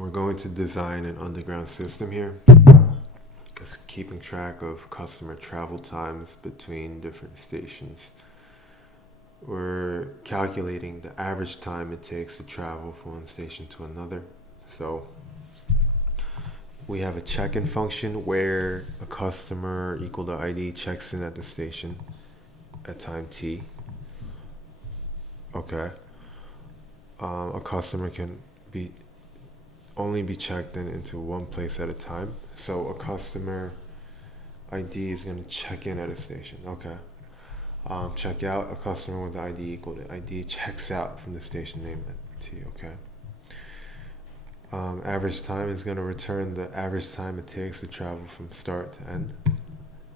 we're going to design an underground system here. Just keeping track of customer travel times between different stations. We're calculating the average time it takes to travel from one station to another. So we have a check-in function where a customer equal to ID checks in at the station at time t. Okay. A customer can only be checked in into one place at a time. So a customer ID is going to check in at a station. Okay. Check out, a customer with ID equal to ID checks out from the station name at T. Okay. Average time is going to return the average time it takes to travel from start to end.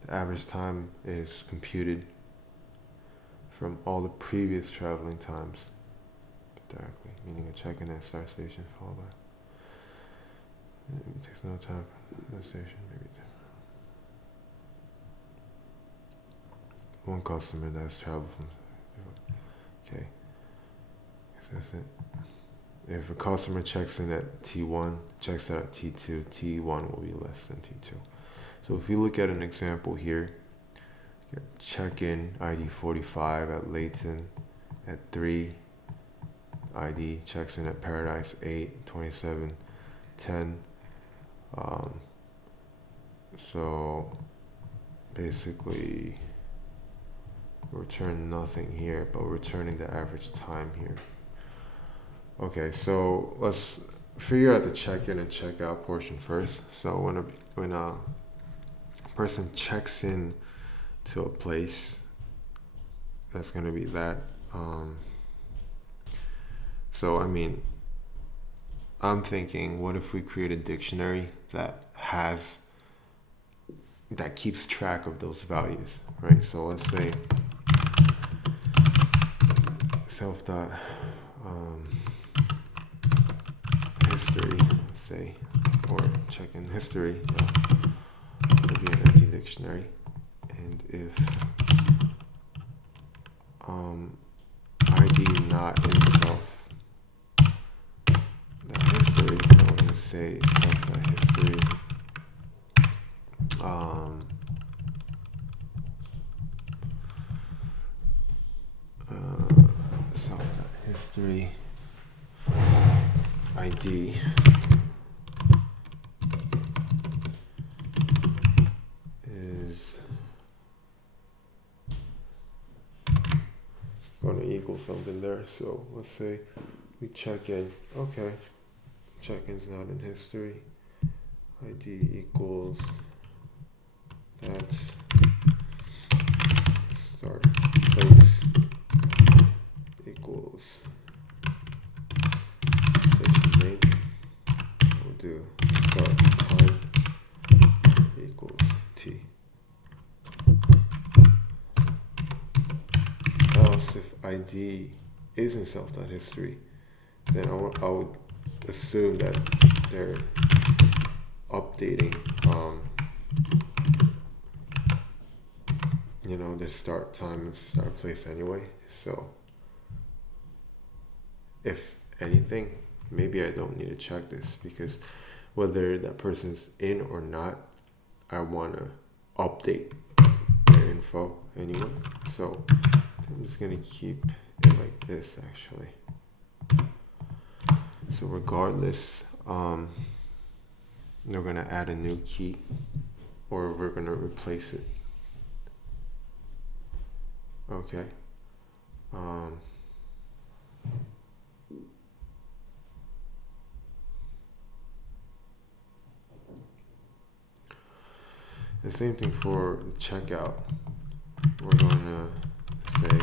The average time is computed from all the previous traveling times directly, meaning a check-in at start station followed by. It takes no time for the station, maybe. One customer that has traveled from. Okay. If a customer checks in at T1, checks out at T2, T1 will be less than T2. So if you look at an example here, check-in ID 45 at Layton at 3, ID checks in at Paradise 8, 27, 10. So basically return nothing here, but we're returning the average time here. Okay, so let's figure out the check-in and check-out portion first. So when a person checks in to a place, that's going to be that. So I mean, I'm thinking, what if we create a dictionary that keeps track of those values, right? So let's say self dot history, let's say, or check-in history, would be an empty dictionary. And if ID not in self that history, I'm going to say self that history self that history ID is going to equal something there. So let's say we check in. Okay, check-in's not in history. ID equals that's start place equals station name. We'll do start time equals T. Else, if ID isn't self.history, then I would assume that they're updating their start time and start place anyway. So if anything, maybe I don't need to check this, because whether that person's in or not, I want to update their info anyway. So I'm just going to keep it like this, actually. So regardless, we're going to add a new key, or we're going to replace it. Okay. The same thing for the checkout. We're going to say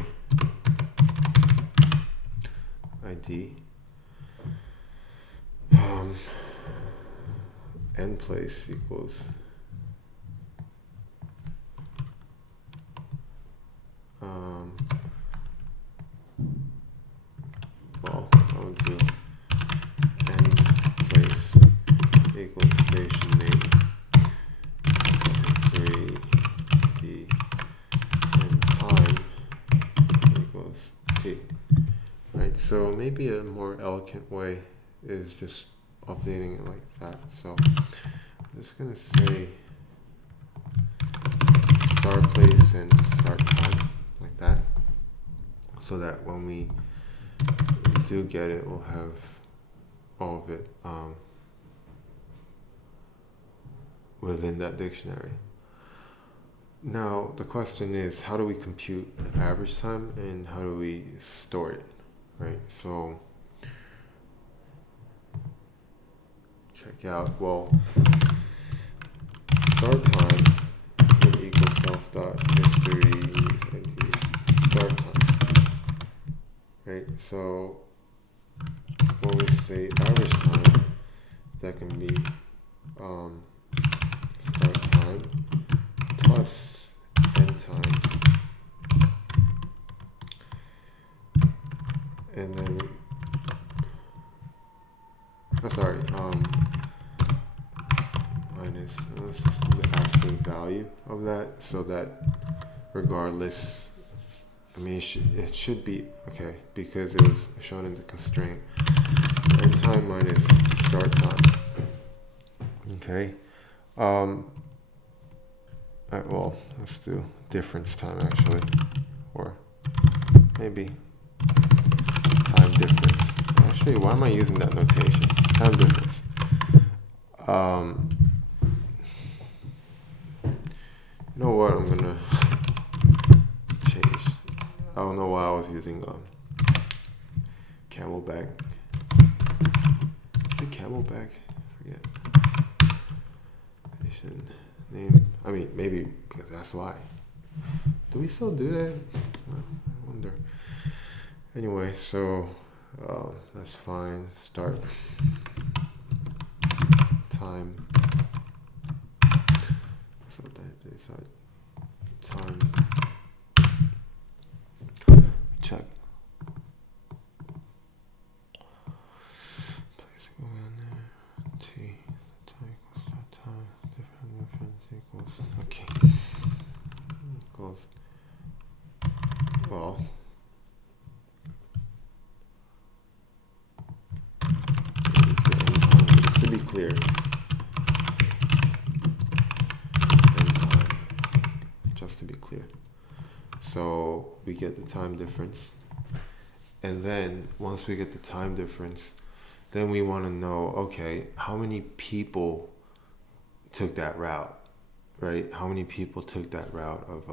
ID end place equals I would do end place equals station name 3D and time equals T. Right, so maybe a more elegant way is just updating it like that. So I'm just gonna say start place and start time like that, so that when we do get it, we'll have all of it within that dictionary. Now the question is, how do we compute the average time and how do we store it, right? So check out, well, start time would equal self dot history start time, right? So when we say average time, that can be start time plus end time, and then minus, let's just do the absolute value of that, so that regardless, I mean, it should be okay because it was shown in the constraint. End time minus start time. Okay. Alright, well, let's do difference time actually, or maybe time difference. Actually, why am I using that notation? Time difference. You know what? I'm gonna change. I don't know why I was using Camelback. The Camelback? Forget. Name. I mean, maybe because that's why. Do we still do that? I wonder. Anyway, so that's fine. Start time. So that is our time. Check. Place it in there. T. Time equals start time. Difference equals. Okay. Equals. Well. Just to be clear. End time. Just to be clear. So we get the time difference. And then once we get the time difference, then we want to know, okay, how many people took that route, right? How many people took that route of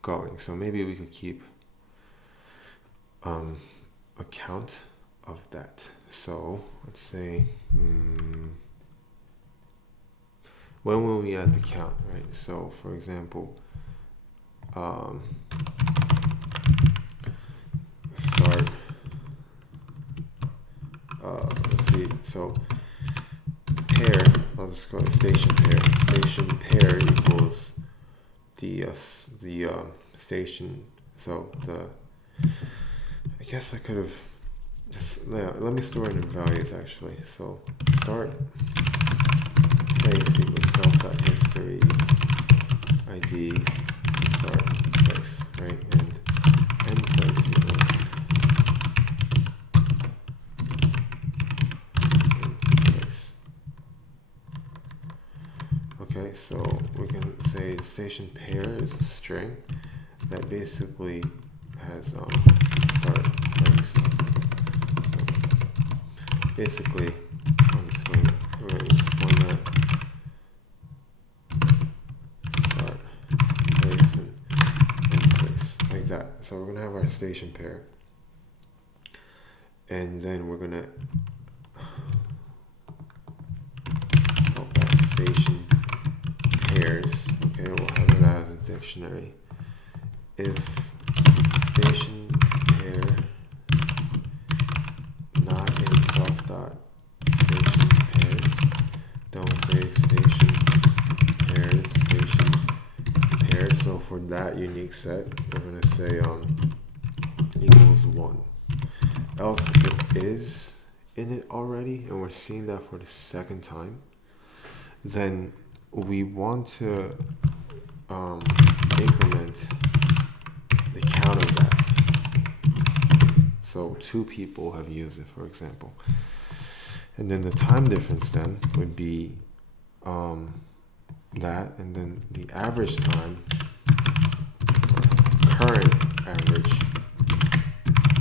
going? So maybe we could keep a count of that. So let's say, when will we add the count, right? So for example, start, let's see, so pair, I'll just go to station pair. Station pair equals the station, so I guess I could have just, let me store it in values actually. So start place equals self.history ID start place, right? And end place equals end place. Okay, so we can say the station pair is a string that basically has start place. Basically, we're going to format start place and end place like that. So we're going to have our station pair, and then we're going to help that station pairs. Okay, we'll have it as a dictionary. If station pair not in self dot station pairs, don't say station pairs. So for that unique set, we're gonna say equals 1. Else, if it is in it already, and we're seeing that for the second time, then we want to increment the count of that. So 2 people have used it, for example. And then the time difference then would be that, and then the average time, or current average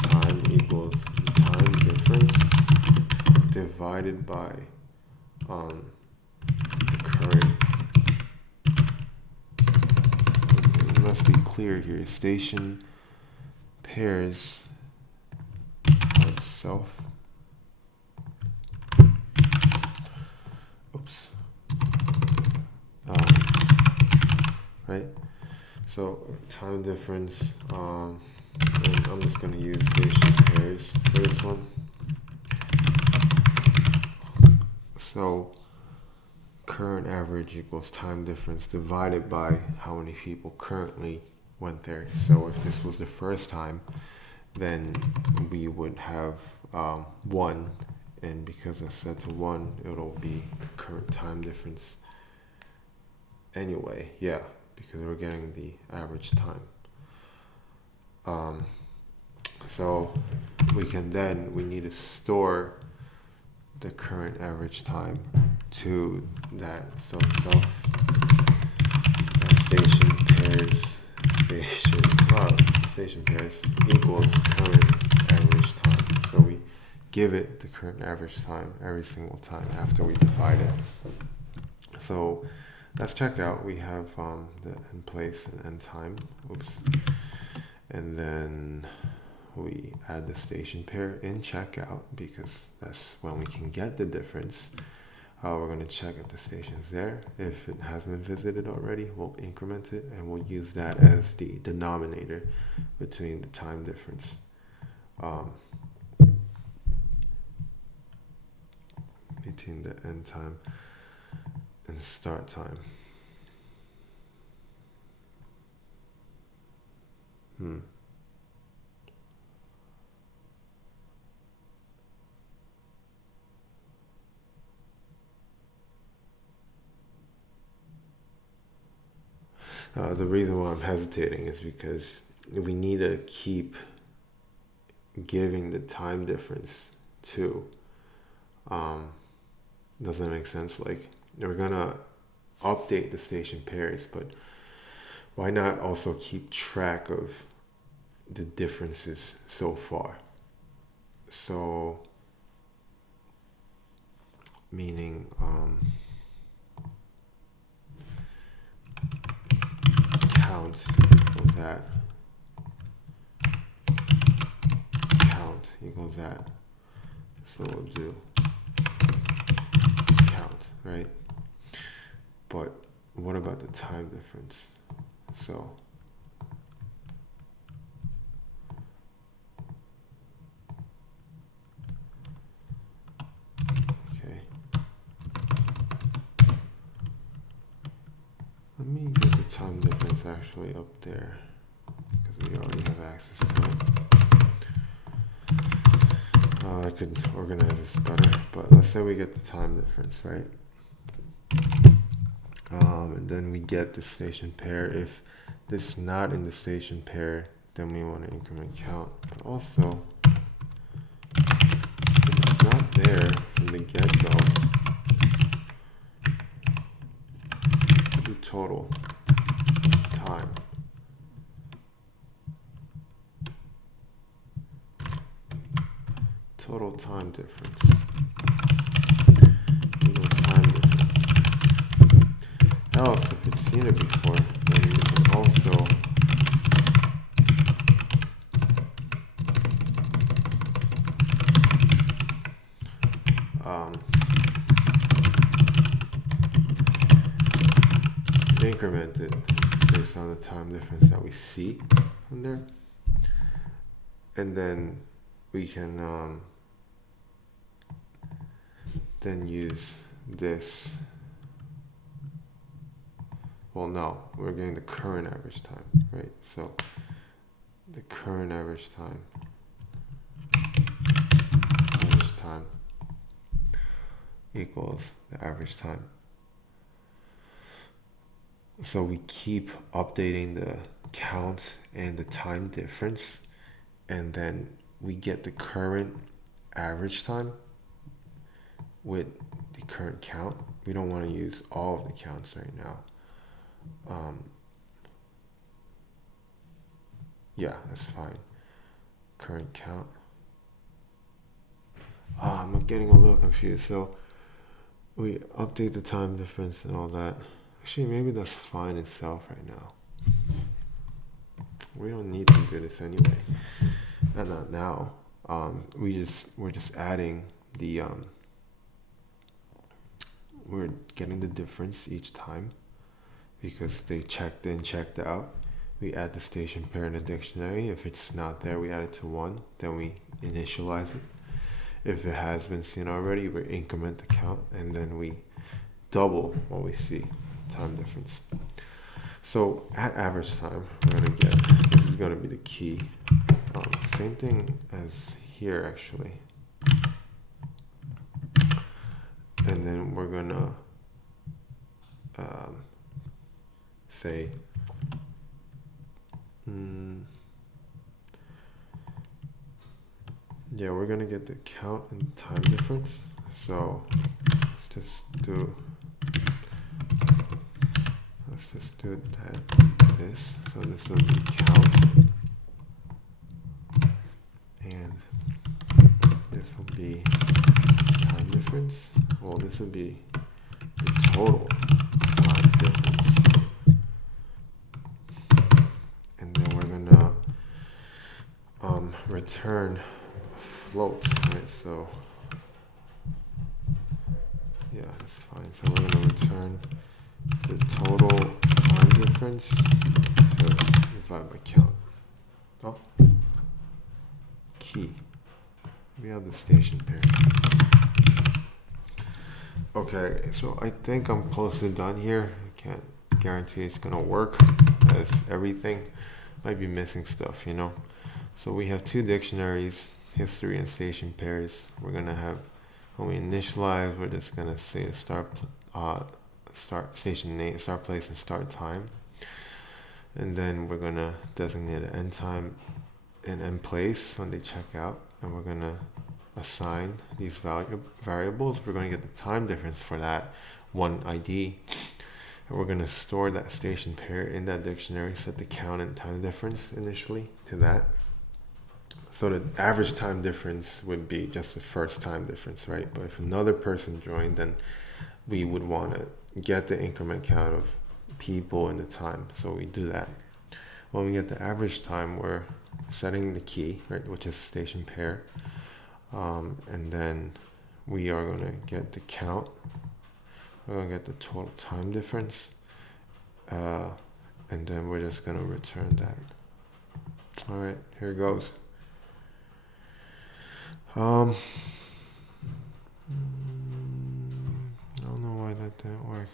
time, equals the time difference divided by the current. And let's be clear here, station pairs are self. Oops. Right? So time difference, and I'm just going to use station pairs for this one. So current average equals time difference divided by how many people currently went there. So if this was the first time, then we would have 1, and because I set to 1, it'll be the current time difference anyway. Yeah, because we're getting the average time. So we need to store the current average time to that. So station pairs equals current average time. So we give it the current average time every single time after we divide it. So let's check out. We have the end place and end time. Oops. And then we add the station pair in checkout because that's when we can get the difference. We're going to check if the station's there. If it has been visited already, we'll increment it and we'll use that as the denominator between the time difference. Between the end time and start time. The reason why I'm hesitating is because we need to keep giving the time difference too. Doesn't that make sense? Like, we're gonna update the station pairs, but why not also keep track of the differences so far? So, meaning count equals that. Count equals that. So we'll do count, right? But what about the time difference? So okay, let me get the time difference actually up there because we already have access to it. I could organize this better, but let's say we get the time difference, right? And then we get the station pair. If this is not in the station pair, then we want to increment count. But also, if it's not there from the get-go, do total time. Total time difference equals time difference. Else, if it's seen it before, then you can also increment it based on the time difference that we see from there, and then we can then use this. Well, no, we're getting the current average time, right? So the current average time equals the average time. So we keep updating the count and the time difference, and then we get the current average time, with the current count. We don't want to use all of the counts right now. Yeah, that's fine. Current count. I'm getting a little confused. So we update the time difference and all that. Actually, maybe that's fine itself right now. We don't need to do this anyway. And not now. We're just adding the we're getting the difference each time because they checked in, checked out. We add the station pair in the dictionary. If it's not there, we add it to 1. Then we initialize it. If it has been seen already, we increment the count, and then we double what we see, time difference. So at average time, we're going to get, this is going to be the key. Same thing as here, actually. And then we're going to say, yeah, we're going to get the count and time difference. So let's just do this. So this will be count, and this will be time difference. Well, this would be the total time difference. And then we're gonna return a float, right? So yeah, that's fine. So we're gonna return the total time difference to divide by count. Oh, key. We have the station pair. Okay, so I think I'm close to done here. I can't guarantee it's gonna work, as everything might be missing stuff, you know. So we have 2 dictionaries, history and station pairs. We're gonna have, when we initialize, we're just gonna say a start station name, start place, and start time. And then we're gonna designate an end time and end place when they check out, and we're gonna assign these variables. We're going to get the time difference for that one ID, and we're going to store that station pair in that dictionary, set the count and time difference initially to that. So the average time difference would be just the first time difference, right? But if another person joined, then we would want to get the increment count of people in the time. So we do that. When we get the average time, we're setting the key, right, which is station pair. And then we are going to get the count. We're going to get the total time difference. And then we're just going to return that. All right, here goes. I don't know why that didn't work.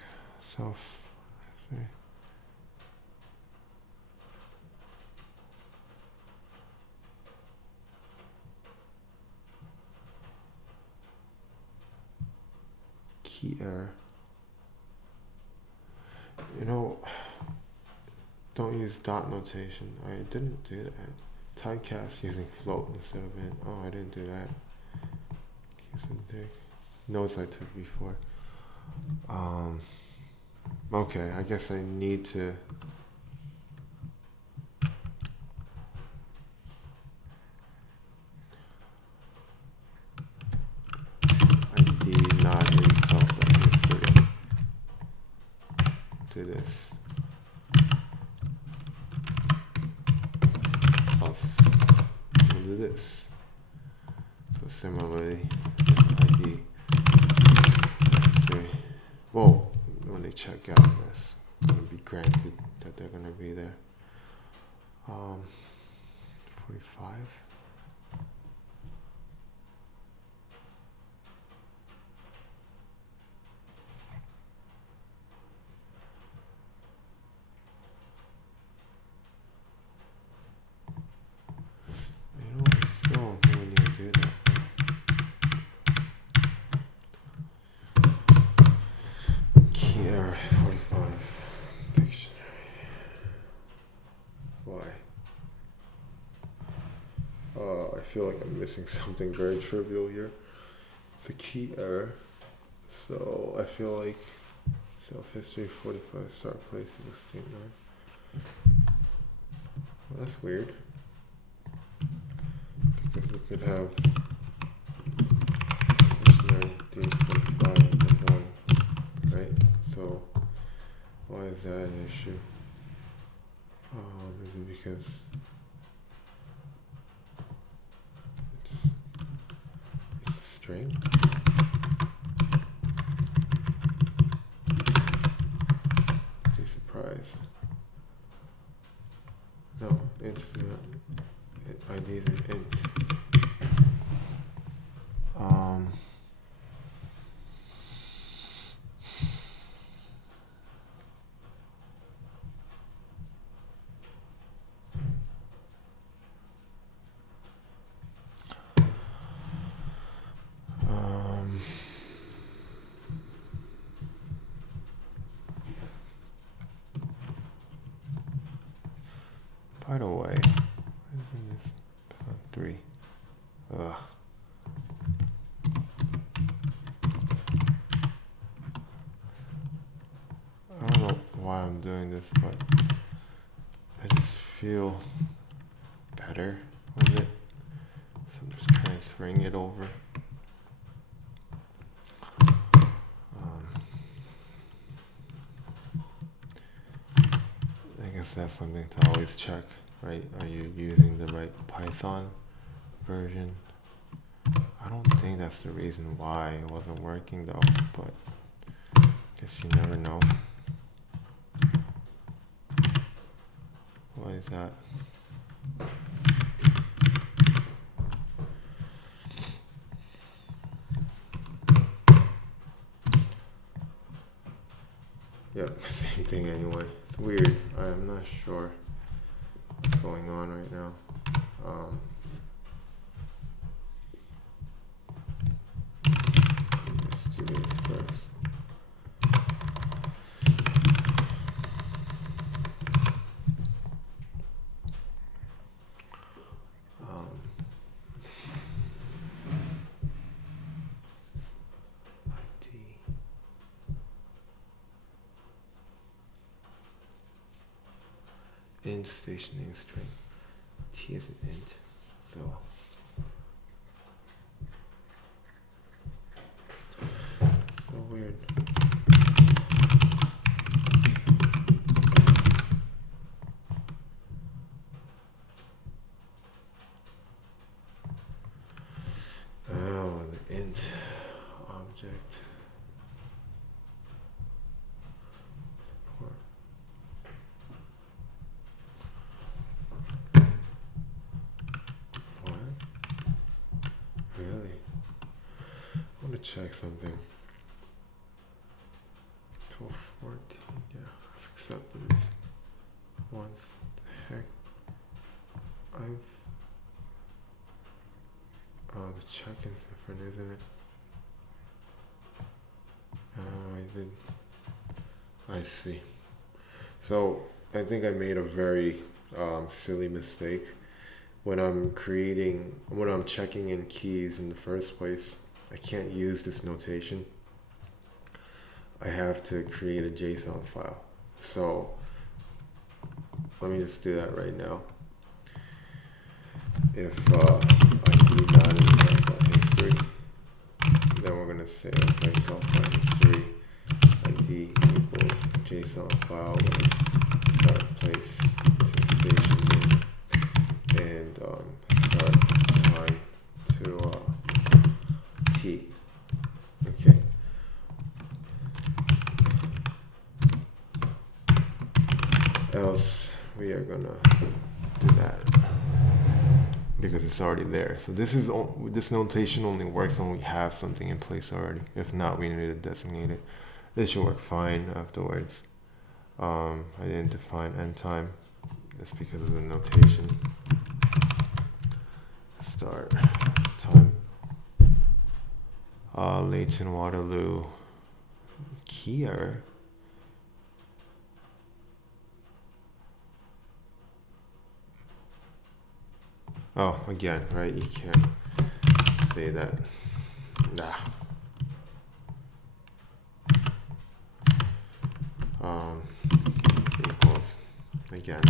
Key error. You know, don't use dot notation. I didn't do that. Typecast using float instead of int. Oh, I didn't do that. Notes I took before. Okay, I guess I need to ID not in self.history. Do this. Plus, we'll do this. So similarly, ID history. Whoa, when they check out, that's going to be granted that they're going to be there. 45. I feel like I'm missing something very trivial here. It's a key error. So I feel like self-history 45 start place in the state 9. Well, that's weird. Because we could have missionary day 45 and 1, right? So why is that an issue? Is it because it's a string? Be surprised. No, int ID is an int. By the way, isn't this 3? Ugh. I don't know why I'm doing this, but I just feel better with it. So I'm just transferring it over. I guess that's something to always check, right? Are you using the right Python version? I don't think that's the reason why it wasn't working though, but I guess you never know. Why is that? Yep, same thing anyway. It's weird. I'm not sure what's going on right now. Let's do this first. Int station name string. T is an int. So weird. Oh, the int object. Really? I want to check something. 1214. Yeah, I've accepted this once. The heck? Oh, the check-in's different, isn't it? Oh, I did. I see. So, I think I made a very silly mistake. When I'm checking in keys in the first place, I can't use this notation. I have to create a JSON file. So let me just do that right now. If ID dot is self.history, then we're gonna say, okay, self.history ID equals JSON file with start place to station name and start time to T. Okay. Else we are gonna do that because it's already there. So this notation only works when we have something in place already. If not, we need to designate it. This should work fine afterwards. I didn't define end time. That's because of the notation. Start time. Leighton Waterloo key error. Oh, again, right? You can't say that. Nah. equals, again,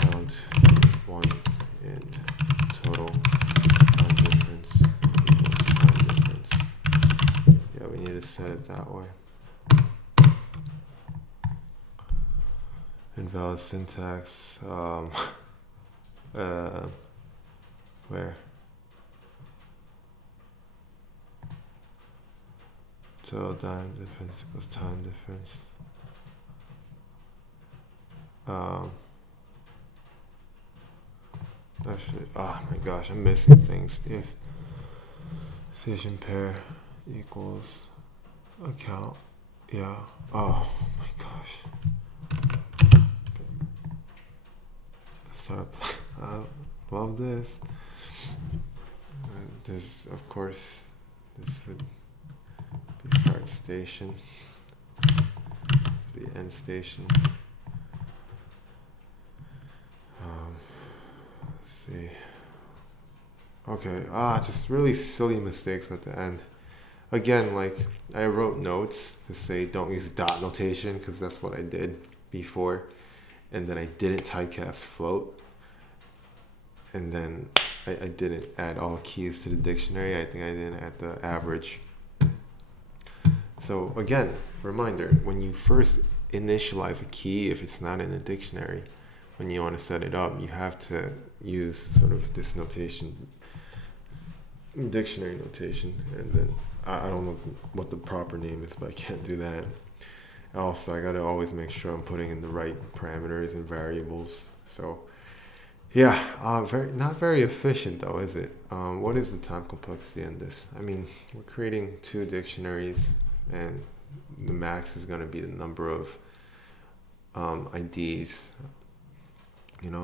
count one and total time difference equals time difference. Yeah, we need to set it that way. Invalid syntax, where? Total time difference equals time difference. Actually, oh my gosh, I'm missing things. If station pair equals account, yeah. Oh my gosh. Start. I love this. This, of course, this would be start station. This would be end station. Let's see. Okay. Just really silly mistakes at the end. Again, like I wrote notes to say don't use dot notation because that's what I did before, and then I didn't typecast float. And then I didn't add all keys to the dictionary. I think I didn't add the average. So again, reminder, when you first initialize a key, if it's not in a dictionary, when you want to set it up, you have to use sort of this notation, dictionary notation. And then I don't know what the proper name is, but I can't do that. Also, I got to always make sure I'm putting in the right parameters and variables. So yeah, not very efficient though, is it? What is the time complexity in this? I mean, we're creating two dictionaries, and the max is going to be the number of IDs.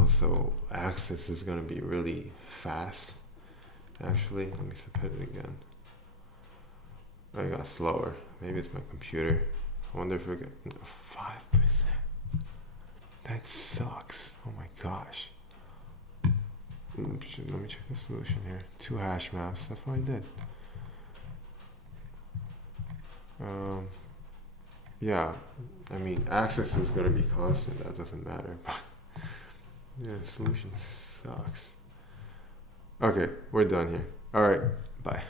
So access is going to be really fast. Actually, let me submit it again. I got slower. Maybe it's my computer. I wonder if we get 5%. That sucks. Oh my gosh. Let me check the solution here. 2 hash maps. That's what I did. Yeah, I mean, access is going to be constant. That doesn't matter. But yeah, the solution sucks. Okay, we're done here. All right, bye.